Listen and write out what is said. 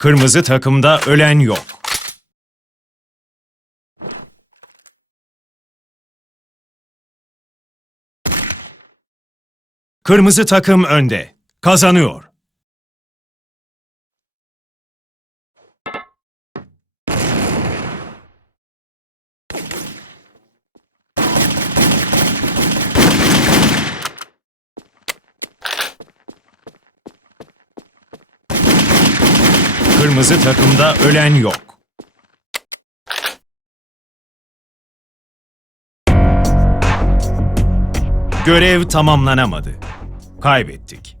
Kırmızı takımda ölen yok. Kırmızı takım önde. Kazanıyor. Kırmızı takımda ölen yok. Görev tamamlanamadı. Kaybettik.